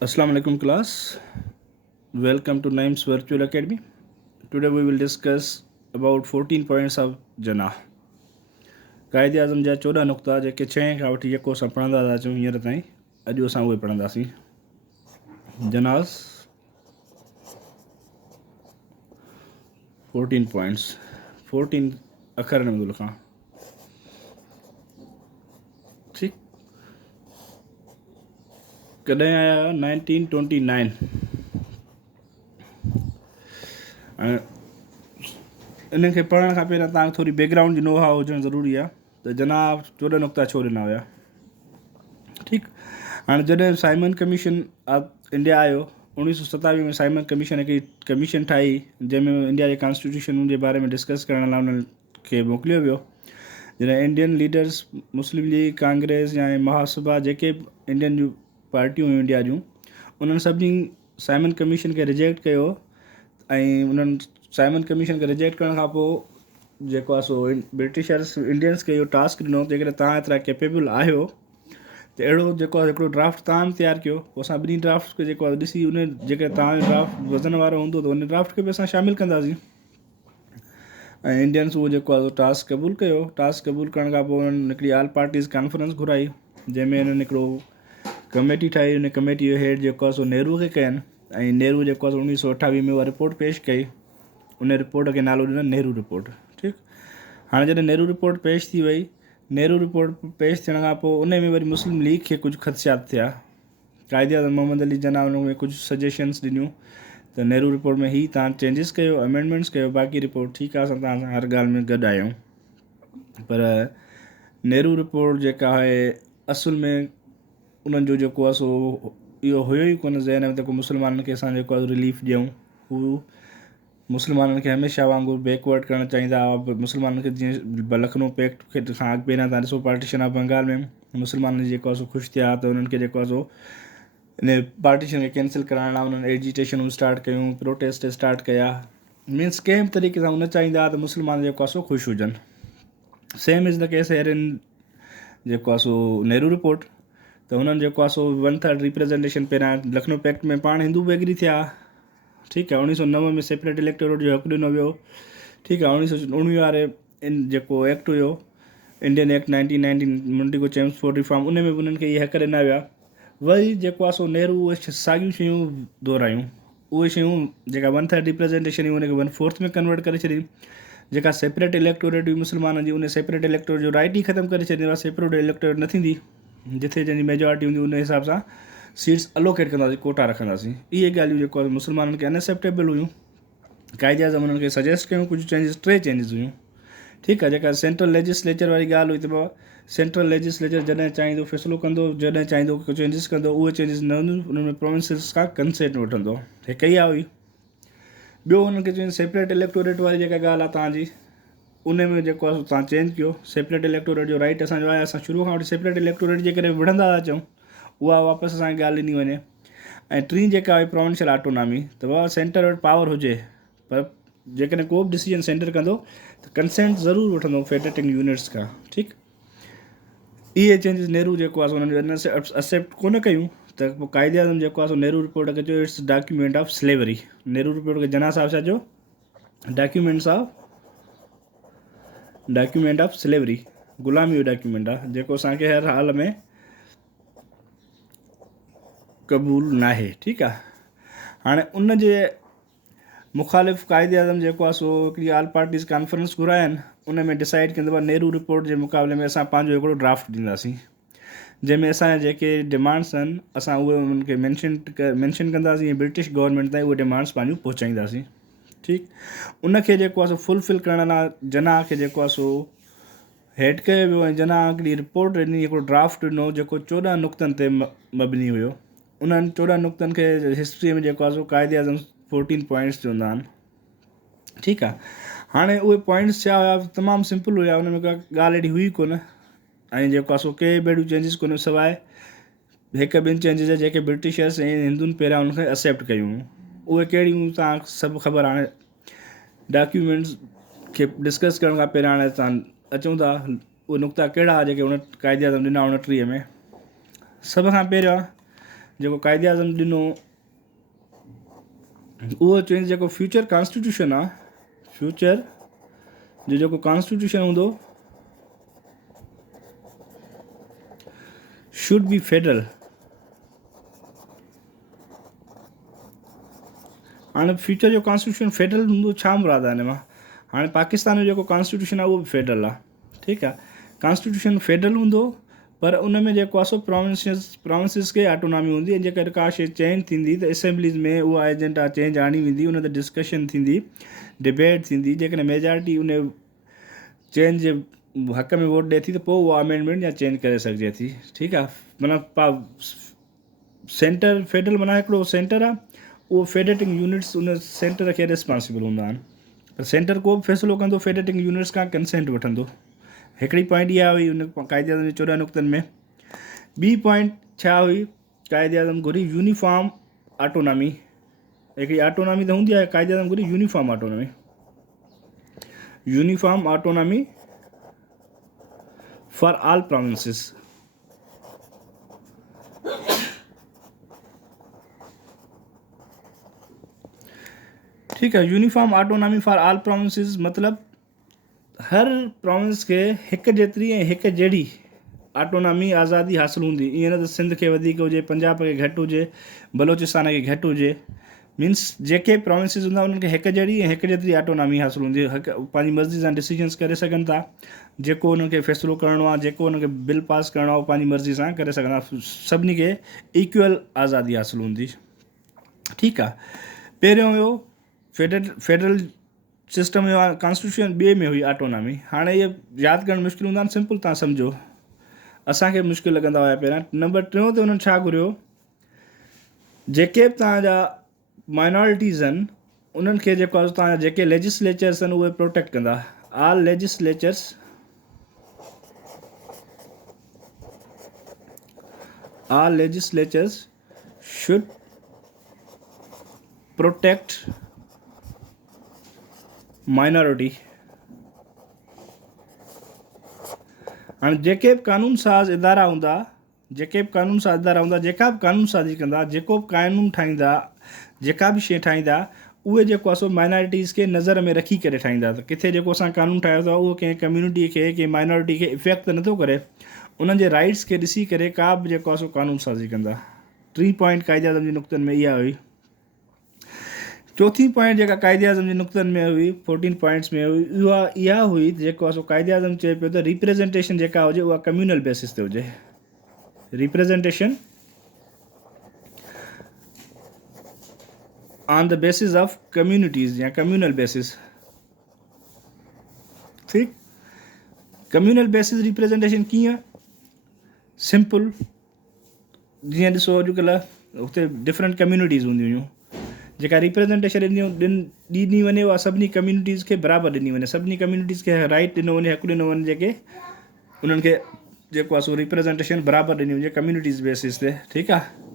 Assalamu alaikum class. Welcome to Naim's Virtual Academy. Today we will discuss about 14 points of Janah. क़ाइदे आज़म जा 14 नुक़्ता जेके 6 खां वठी जेको असां पढ़ंदा था अचूं हींअर ताईं अॼु असां उहे पढ़ंदासीं. जनाज़ 14 points 14 अखरनि में थो लिखां. ठीकु. कॾहिं आया 1929. ऐं इन खे पढ़ण खां पहिरियों तव्हांखे थोरी बैकग्राउंड जी नोहा हुजणु ज़रूरी आहे त जनाब 14 नुक़्ता छो ॾिना हुया. ठीकु. हाणे जॾहिं साइमन कमीशन इंडिया आयो 1927 में साइमन कमीशन हिकिड़ी कमीशन ठाही जंहिंमें इंडिया जे कॉन्स्टिट्यूशन जे बारे में डिस्कस करण लाइ उन्हनि खे मोकिलियो वियो. जॾहिं इंडियन लीडर्स मुस्लिम लीग कांग्रेस या महासभा जेके इंडियन जूं पार्टियूं हुयूं इंडिया जूं उन्हनि सभिनी साइमन कमीशन खे रिजेक्ट कयो ऐं उन्हनि साइमन कमीशन खे रिजेक्ट करण खां पोइ जेको आहे सो ब्रिटिशर्स इंडियंस खे इहो टास्क ॾिनो जेकॾहिं तव्हां एतिरा कैपेबल आहियो त अहिड़ो जेको आहे हिकिड़ो ड्राफ्ट तव्हां तयारु कयो. पोइ असां ॿिन्ही ड्राफ्ट खे जेको आहे ॾिसी उन जेके तव्हांजो ड्राफ्ट वज़न वारो हूंदो त उन ड्राफ्ट खे बि असां शामिलु कंदासीं. ऐं इंडियंस उहो जेको आहे टास्क क़बूलु कयो. टास्क क़बूलु करण खां पोइ उन्हनि हिकिड़ी ऑल पार्टीज़ कॉन्फ्रेंस घुराई जंहिंमें हिननि हिकिड़ो कमेटी ठाही. उन कमेटी जो हेड जेको आहे सो नेहरू खे कयनि ऐं नेहरू जेको आहे 1928 में उहा रिपोर्ट पेश कई. उन रिपोर्ट खे नालो ॾिनो नेहरू रिपोर्ट. ठीकु. हाणे जॾहिं नेहरू रिपोर्ट पेश थी वई नेहरू रिपोर्ट पेश थियण खां पोइ उन में वरी मुस्लिम लीग खे कुझु ख़दशात थिया. क़ाइदे आज़म मोहम्मद अली जना उन में कुझु सजेशन्स ॾिनियूं त नेहरू रिपोर्ट में हीअ तव्हां चेंजिस कयो अमेंडमेंट्स कयो बाक़ी रिपोर्ट ठीकु आहे असां तव्हां सां हर ॻाल्हि में गॾु आहियूं. पर नेहरू रिपोर्ट जेका आहे असुल में उन्हनि जो जेको आहे सो इहो हुयो ई कोन ज़हन में त को मुस्लमाननि खे असां जेको आहे रिलीफ ॾियूं. हू मुस्लमाननि खे हमेशह वांगुरु बैकवर्ड करणु चाहींदा हुआ. मुस्लमाननि खे जीअं लखनऊ पैक्ट खे खां अॻु पहिरियां तव्हां ॾिसो पार्टीशन ऑफ बंगाल में मुस्लमाननि जेको आहे सो ख़ुशि थिया त उन्हनि खे जेको आहे सो इन पार्टीशन खे कैंसिल कराइण लाइ उन्हनि एजिटेशनूं स्टार्ट कयूं प्रोटेस्ट स्टार्ट कया. मीन्स कंहिं बि तरीक़े सां उन चाहींदा हुआ त मुस्लमान जेको आहे सो ख़ुशि हुजनि. Same is the case here in जेको आहे सो नेहरू रिपोर्ट त हुननि जेको आहे सो 1/3 रिप्रेजेंटेशन पहिरियां लखनऊ पैक्ट में पाण हिंदू बि एग्री थिया. ठीकु आहे. 1909 में सेपरेट इलेक्टोरेट जो हक़ु ॾिनो वियो. ठीकु आहे. 1919 वारे इन जेको एक्ट हुयो इंडियन एक्ट 1919 मोंटेगो चेम्स फॉर रिफॉर्म उन में बि उन्हनि खे इहे हक़ ॾिना विया. वरी जेको आहे सो नेहरू उहे साॻियूं शयूं दोहरायूं. उहे शयूं जेका 1/3 रिप्रेजेंटेशन हुई उनखे 1/4 में कन्वर्ट करे छॾी. जेका सेपरेट इलेक्टोरेट हुई मुस्लमाननि जी उन सेपरेट इलेक्टोरेट जो राइट ई ख़तमु करे छॾी. सेपरेट इलेक्टोरेट न थींदी जिथे जंहिंजी मेजॉरिटी हूंदी उन हिसाब सां सीट्स अलोकेट कंदासीं कोटा रखंदासीं. इहे ॻाल्हियूं जेको आहे मुस्लमाननि खे अनएक्सेप्टेबल हुयूं. क़ाइदे आज़म उन्हनि खे सजेस्ट कयूं कुझु चेंजिस 3 चेंजिस हुयूं. ठीकु आहे. जेका सेंट्रल लेजिस्लेचर वारी ॻाल्हि हुई त बाबा सेंट्रल लेजिस्लेचर जॾहिं चाहींदो फ़ैसिलो कंदो जॾहिं चाहींदो कुझु चेंजिस कंदो उहे चेंजिस न हूंदियूं. उन में प्रोविंसिस खां कंसेंट वठंदो. हिकु इहा हुई. ॿियो हुननि खे चवनि सेपरेट इलेक्टोरेट वारी जेका ॻाल्हि आहे तव्हांजी उन में जेको आहे तव्हां चेंज कयो. सेपरेट इलेक्टोरेट जो राइट असांजो आहे. असां शुरू खां वठी सेपरेट इलेक्टोरेट जे करे विढ़ंदा था अचूं. उहा वापसि असांखे ॻाल्हि ॾिनी वञे. ऐं टी जेका हुई प्रोविंशियल ऑटोनॉमी त बाबा सेंटर वटि पावर हुजे पर जेकॾहिं को बि डिसीजन सेंटर कंदो त कंसेंट ज़रूरु वठंदो फेडरेटिंग यूनिट्स खां. ठीकु. इहे चेंजिस नेहरू जेको आहे उन्हनि जो एक्सेप्ट कोन कयूं त पोइ क़ाइदे आज़म जेको आहे नेहरू रिपोर्ट खे चयो it's document of slavery. Nehru रिपोर्ट खे जना साहिब छा चयो डॉक्यूमेंट ऑफ स्लेवरी ग़ुलामी जो डॉक्यूमेंट आहे जेको असांखे हर हाल में क़बूलु न आहे. ठीकु आहे. हाणे उन जे मुख़ालिफ़ क़ाइदे आज़म जेको आहे सो हिकिड़ी ऑल पार्टीज़ कॉन्फ्रेंस घुरायनि. उन में डिसाइड कंदो आहे नेहरू रिपोर्ट जे मुक़ाबले में असां पंहिंजो हिकिड़ो ड्राफ्ट ॾींदासीं जंहिंमें असांजा जेके डिमांड्स आहिनि असां उहे उन्हनि खे मैंशन कंदासीं. ऐं ब्रिटिश गवर्नमेंट ताईं उहे डिमांड्स पंहिंजूं पहुचाईंदासीं. ठीकु. उनखे जेको आहे सो फुलफिल करण लाइ जना खे जेको आहे सो हेड कयो वियो ऐं जना हिकिड़ी रिपोर्ट ॾिनी हिकिड़ो ड्राफ्ट ॾिनो जेको 14 नुक़्तनि ते मबनी हुयो. उन्हनि 14 नुक़्तनि खे हिस्ट्रीअ में जेको आहे सो क़ाइदे आज़म 14 पॉइंट्स चवंदा आहिनि. ठीकु आहे. हाणे उहे पॉइंट्स छा हुया तमामु सिंपल हुया. उन में का ॻाल्हि अहिड़ी हुई कोन. ऐं जेको आहे सो के बि अहिड़ियूं चेंजिस कोन सवाइ हिकु ॿिनि चेंजिस जेके ब्रिटिशर्स ऐं हिंदुनि पहिरियां उनखे एक्सेप्ट कयूं. उहे कहिड़ियूं तव्हां सभु ख़बर हाणे डॉक्यूमेंट्स खे डिस्कस करण खां पहिरियां हाणे तव्हां अचूं था उहे नुक़्ता कहिड़ा जेके उन क़ाइदे आज़म ॾिना 29 में. सभ खां पहिरियों जेको क़ाइदे आज़म ॾिनो उहो चेंज जेको फ्यूचर कॉन्स्टिट्यूशन आहे, फ्यूचर जो जेको कॉन्स्टिट्यूशन हूंदो शुड बी फेडरल। हाणे फ्यूचर जो कॉन्स्टिट्यूशन फेडरल हूंदो, छा मुराद आहे हिन मां? हाणे पाकिस्तान जो जेको कॉन्स्टिट्यूशन आहे उहो बि फेडरल आहे, ठीकु आहे। कॉन्स्टिट्यूशन फेडरल हूंदो पर उन में जेको आहे सो प्रोविंसिस खे ऑटोनॉमी हूंदी, ऐं जेकर का शइ चेंज थींदी त असेंबलीज़ में उहा एजेंडा चेंज आणी वेंदी, उन ते डिस्कशन थींदी, डिबेट थींदी। जेकॾहिं मेजॉरिटी उन चेंज जे हक़ में वोट ॾिए थी त पोइ उहा अमेंडमेंट या चेंज करे सघिजे थी, ठीकु आहे। माना सेंटर फेडरल माना हिकिड़ो सेंटर आहे, उहो फेडरेटिंग यूनिट्स उन सेंटर खे रिस्पॉन्सिबल हूंदा आहिनि, पर सेंटर को बि फ़ैसिलो कंदो फेडरेटिंग यूनिट्स खां कंसेंट वठंदो। हिकिड़ी पॉइंट इहा हुई उन क़ाइदे आज़म जे 14 नुक़्तनि में। ॿी पॉइंट छा हुई? क़ाइदे आज़म घुरी यूनिफॉर्म ऑटोनॉमी। हिकिड़ी ऑटोनॉमी त हूंदी आहे, क़ाइदे आज़म घुरी uniform autonomy, uniform autonomy for all provinces. ठीकु आहे, uniform autonomy for all provinces मतिलबु हर प्रोविंस खे हिकु जेतिरी ऐं हिकु जहिड़ी ऑटोनॉमी आज़ादी हासिलु हूंदी। ईअं न त सिंध खे वधीक हुजे, पंजाब खे घटि हुजे, बलोचिस्तान खे घटि हुजे। मीन्स जेके प्रोविंसिस हूंदा उन्हनि खे हिकु जहिड़ी ऐं हिकु जेतिरी ऑटोनॉमी हासिलु हूंदी। पंहिंजी मर्ज़ी सां डिसीजन्स करे सघनि था, जेको उन्हनि खे फ़ैसिलो करिणो आहे, जेको उन्हनि खे बिल पास करिणो आहे, उहो पंहिंजी मर्ज़ी सां करे सघंदा। सभिनी खे इक्वल आज़ादी हासिलु हूंदी, ठीकु आहे। पहिरियों हुयो फेडरल सिस्टम हुयो, कॉन्स्टिट्यूशन ॿिए में हुई ऑटोनॉमी। हाणे इहे यादि करणु मुश्किल हूंदा आहिनि, सिंपल तव्हां सम्झो, असांखे मुश्किल लॻंदा हुया पहिरियां। नंबर 3 ते हुननि छा घुरियो? जेके बि तव्हांजा माइनॉरिटीज़ आहिनि उन्हनि खे जेको आहे तव्हांजा जेके लेजिस्लेचर्स आहिनि उहे प्रोटेक्ट कंदा। All legislatures should protect minority. हाणे जेके बि कानून साज़ इदारा हूंदा, जेका बि कानून साज़ी कंदा, जेको बि क़ानून ठाहींदा, जेका बि शइ ठाहींदा, उहे जेको आहे सो माइनॉरिटीज़ खे नज़र में रखी करे ठाहींदा। त किथे जेको असां कानून ठाहियो था उहो कंहिं कम्यूनिटी खे, कंहिं माइनॉरिटी खे इफेक्ट त नथो करे, उन्हनि जे राइट्स खे ॾिसी करे का बि जेको आहे सो कानून साज़ी कंदा। 3 पॉइंट क़ाइदे आज़म जे नुक़्तनि में इहा हुई। चौथी पॉइंट जेका क़ाइदे आज़म जे नुक़्तनि में हुई, 14 पॉइंट्स में हुई, इहा हुई जेको आहे सो क़ाइदे आज़म चए पियो त रिप्रेजेंटेशन जेका हुजे उहा कम्यूनल बेसिस ते हुजे। Representation on the basis of communities या कम्यूनल बेसिस, ठीकु। कम्यूनल बेसिस रिप्रेजेंटेशन कीअं? सिंपल, जीअं ॾिसो अॼुकल्ह हुते डिफरेंट कम्यूनिटीज़ हूंदियूं हुयूं, जेका रिप्रेजेंटेशन ॾिनी वञे उहा सभिनी कम्यूनिटीज़ खे बराबरि ॾिनी वञे, सभिनी कम्यूनिटीज़ खे राइट ॾिनो वञे, हक़ु ॾिनो वञे, जेके उन्हनि खे जेको आहे सो रिप्रेजेंटेशन बराबरि ॾिनी वञे कम्यूनिटीज़ बेसिस ते, ठीकु आहे।